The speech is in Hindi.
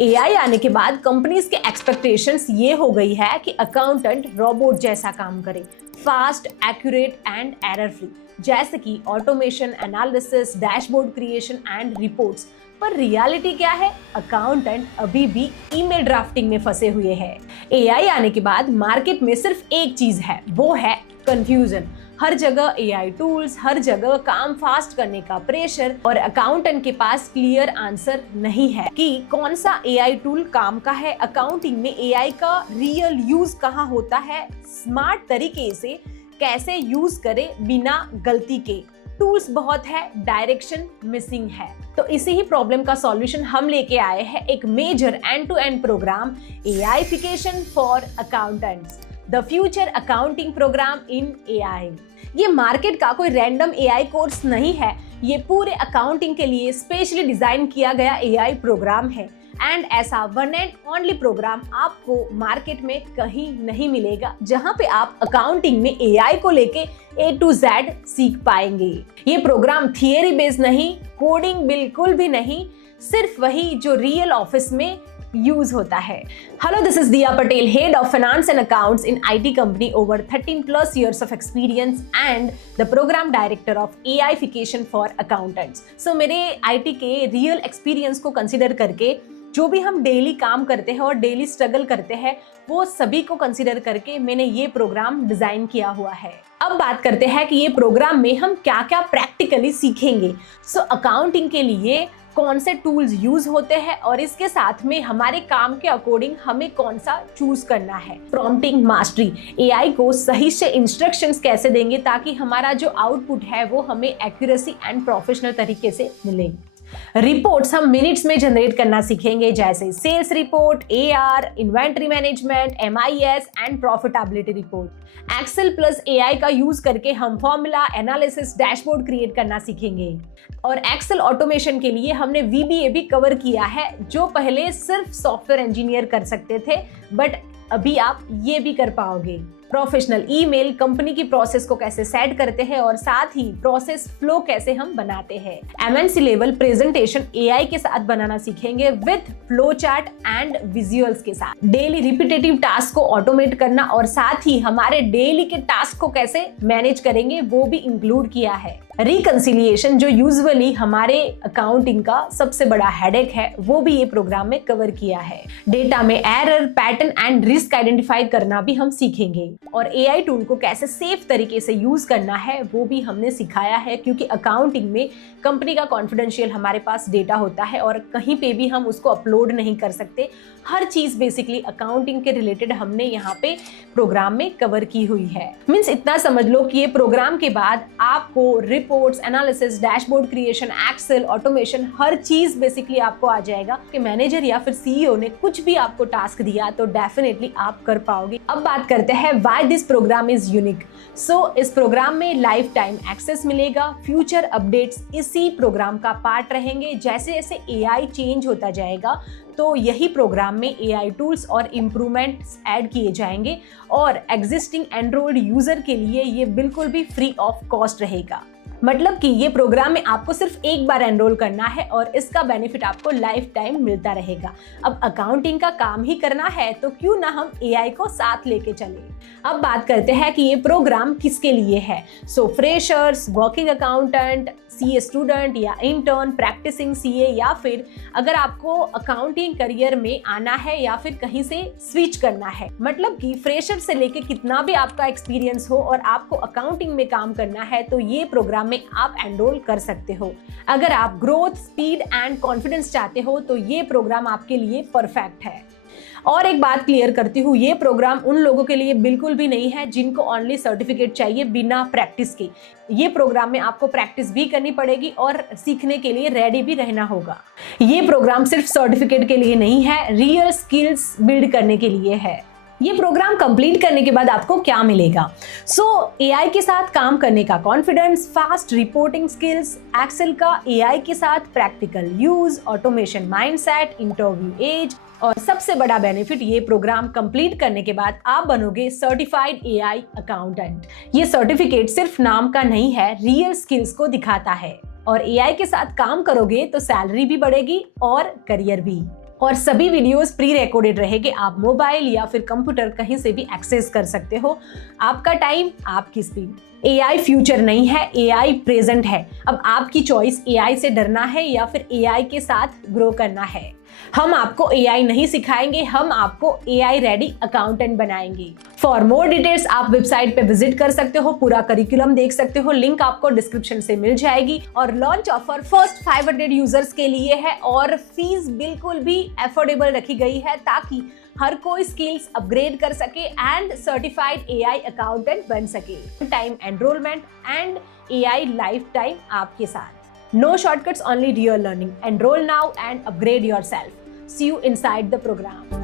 एआई आने के बाद कंपनीज के एक्सपेक्टेशंस ये हो गई है कि अकाउंटेंट रोबोट जैसा काम करे, fast, accurate and error free, जैसे कि automation, analysis, dashboard creation and reports. पर रियलिटी क्या है? अकाउंटेंट अभी भी ईमेल ड्राफ्टिंग में फंसे हुए हैं। एआई आने के बाद मार्केट में सिर्फ एक चीज है, वो है कंफ्यूजन। हर जगह एआई टूल्स, हर जगह काम फास्ट करने का प्रेशर, और अकाउंटेंट के पास क्लियर आंसर नहीं है कि कौन सा एआई टूल काम का है, अकाउंटिंग में एआई का रियल यूज कहाँ होता है, स्मार्ट तरीके से कैसे यूज करे बिना गलती के। टूल्स बहुत है, डायरेक्शन मिसिंग है। तो इसी ही प्रॉब्लम का सॉल्यूशन हम लेके आए हैं, एक major end to end program, AIfication for accountants, the future accounting program in AI. ये मार्केट का कोई रैंडम एआई कोर्स नहीं है, ये पूरे अकाउंटिंग के लिए स्पेशली डिजाइन किया गया एआई प्रोग्राम है। एंड ऐसा वन एंड ओनली प्रोग्राम आपको मार्केट में कहीं नहीं मिलेगा, जहां पे आप अकाउंटिंग में एआई को लेके A to Z सीख पाएंगे। ये प्रोग्राम थियरी बेस्ड नहीं, कोडिंग बिल्कुल भी नहीं, सिर्फ वही जो रियल ऑफिस में यूज होता है। Hello, this is Diya Patel, head of finance and accounts in IT company, over 13 plus years of experience and the program director of AIfication for accountants. So मेरे IT के रियल एक्सपीरियंस को कंसिडर करके जो भी हम डेली काम करते हैं और डेली स्ट्रगल करते हैं, वो सभी को कंसिडर करके मैंने ये प्रोग्राम डिजाइन किया हुआ है। अब बात करते हैं कि ये प्रोग्राम में हम क्या क्या प्रैक्टिकली सीखेंगे। अकाउंटिंग के लिए कौन से टूल्स यूज होते हैं और इसके साथ में हमारे काम के अकॉर्डिंग हमें कौन सा चूज करना है। प्रॉम्प्टिंग मास्टरी, एआई को सही से इंस्ट्रक्शंस कैसे देंगे ताकि हमारा जो आउटपुट है वो हमें एक्यूरेसी एंड प्रोफेशनल तरीके से मिले। रिपोर्ट्स हम मिनट्स में जनरेट करना सीखेंगे, जैसे sales report, AR, inventory management, MIS and profitability report. Excel plus AI का यूज करके हम फॉर्मूला, एनालिसिस, डैशबोर्ड क्रिएट करना सीखेंगे। और एक्सेल ऑटोमेशन के लिए हमने वीबीए भी कवर किया है, जो पहले सिर्फ सॉफ्टवेयर इंजीनियर कर सकते थे, बट अभी आप ये भी कर पाओगे। प्रोफेशनल ईमेल, कंपनी की प्रोसेस को कैसे सेट करते हैं और साथ ही प्रोसेस फ्लो कैसे हम बनाते हैं। एमएनसी लेवल प्रेजेंटेशन एआई के साथ बनाना सीखेंगे with flow chart and visuals के साथ। डेली रिपीटेटिव टास्क को ऑटोमेट करना और साथ ही हमारे डेली के टास्क को कैसे मैनेज करेंगे वो भी इंक्लूड किया है। रिकंसिलिएशन, जो यूजुअली हमारे अकाउंटिंग का सबसे बड़ा हेडेक है, वो भी ये प्रोग्राम में कवर किया है। डेटा में error, pattern and risk identify करना भी हम सीखेंगे। और एआई टूल को कैसे सेफ तरीके से यूज करना है वो भी हमने सिखाया है, क्योंकि अकाउंटिंग में कंपनी का कॉन्फिडेंशियल हमारे पास डेटा होता है और कहीं पे भी हम उसको अपलोड नहीं कर सकते। हर चीज बेसिकली अकाउंटिंग के रिलेटेड हमने यहाँ पे प्रोग्राम में कवर की हुई है। मीन्स इतना समझ लो कि ये प्रोग्राम के बाद आपको reports, analysis, dashboard creation, excel, automation, हर चीज बेसिकली आपको आ जाएगा कि मैनेजर या फिर सीईओ ने कुछ भी आपको टास्क दिया तो डेफिनेटली आप कर पाओगे। अब बात करते हैं why this program is unique. इस प्रोग्राम में लाइफ टाइम एक्सेस मिलेगा, फ्यूचर अपडेट्स इसी प्रोग्राम का पार्ट रहेंगे। जैसे जैसे एआई चेंज होता जाएगा तो यही प्रोग्राम में एआई टूल्स और इम्प्रूवमेंट्स ऐड किए जाएंगे, और एग्जिस्टिंग एनरोल्ड यूजर के लिए ये बिल्कुल भी फ्री ऑफ कॉस्ट रहेगा। मतलब कि ये प्रोग्राम में आपको सिर्फ एक बार एनरोल करना है और इसका बेनिफिट आपको लाइफ टाइम मिलता रहेगा। अब अकाउंटिंग का काम ही करना है तो क्यों ना हम एआई को साथ लेके चले। अब बात करते हैं कि ये प्रोग्राम किसके लिए है। Freshers, working accountant, CA student या इंटर्न, प्रैक्टिसिंग सीए, या फिर अगर आपको अकाउंटिंग करियर में आना है या फिर कहीं से स्विच करना है। मतलब कि फ्रेशर से लेके कितना भी आपका एक्सपीरियंस हो और आपको अकाउंटिंग में काम करना है तो ये प्रोग्राम में आप एनरोल कर सकते हो। अगर आप ग्रोथ, स्पीड एंड कॉन्फिडेंस चाहते हो तो ये प्रोग्राम आपके लिए परफेक्ट है। और एक बात क्लियर करती हूँ, ये प्रोग्राम उन लोगों के लिए बिल्कुल भी नहीं है जिनको ओनली सर्टिफिकेट चाहिए बिना प्रैक्टिस के। ये प्रोग्राम में आपको प्रैक्टिस भी करनी पड़ेगी और सीखने के लिए रेडी भी रहना होगा। ये प्रोग्राम सिर्फ सर्टिफिकेट के लिए नहीं है, रियल स्किल्स बिल्ड करने के लिए है। ये प्रोग्राम कंप्लीट करने के बाद आपको क्या मिलेगा? एआई के साथ काम करने का confidence, fast reporting skills, excel का एआई के साथ practical use, automation mindset, interview edge, और सबसे बड़ा बेनिफिट, ये प्रोग्राम कंप्लीट करने के बाद आप बनोगे सर्टिफाइड एआई अकाउंटेंट। ये सर्टिफिकेट सिर्फ नाम का नहीं है, रियल स्किल्स को दिखाता है। और एआई के साथ काम करोगे तो सैलरी भी बढ़ेगी और करियर भी। और सभी वीडियोस प्री रिकॉर्डेड रहेंगे। आप मोबाइल या फिर कंप्यूटर कहीं से भी एक्सेस कर सकते हो। आपका टाइम, आपकी स्पीड। एआई फ्यूचर नहीं है, एआई प्रेजेंट है। अब आपकी चॉइस एआई से डरना है या फिर एआई के साथ ग्रो करना है। हम आपको एआई नहीं सिखाएंगे, हम आपको एआई रेडी अकाउंटेंट बनाएंगे। फॉर मोर डिटेल्स आप वेबसाइट पे विजिट कर सकते हो, पूरा करिकुलम देख सकते हो, लिंक आपको डिस्क्रिप्शन से मिल जाएगी। और लॉन्च ऑफर फर्स्ट 500 यूजर्स के लिए है और फीस बिल्कुल भी अफोर्डेबल रखी गई है ताकि हर कोई स्किल्स अपग्रेड कर सके एंड सर्टिफाइड एआई अकाउंटेंट बन सके। Time enrolment and AI life time आपके साथ। No shortcuts, only real learning. Enroll now and upgrade yourself. See you inside the program.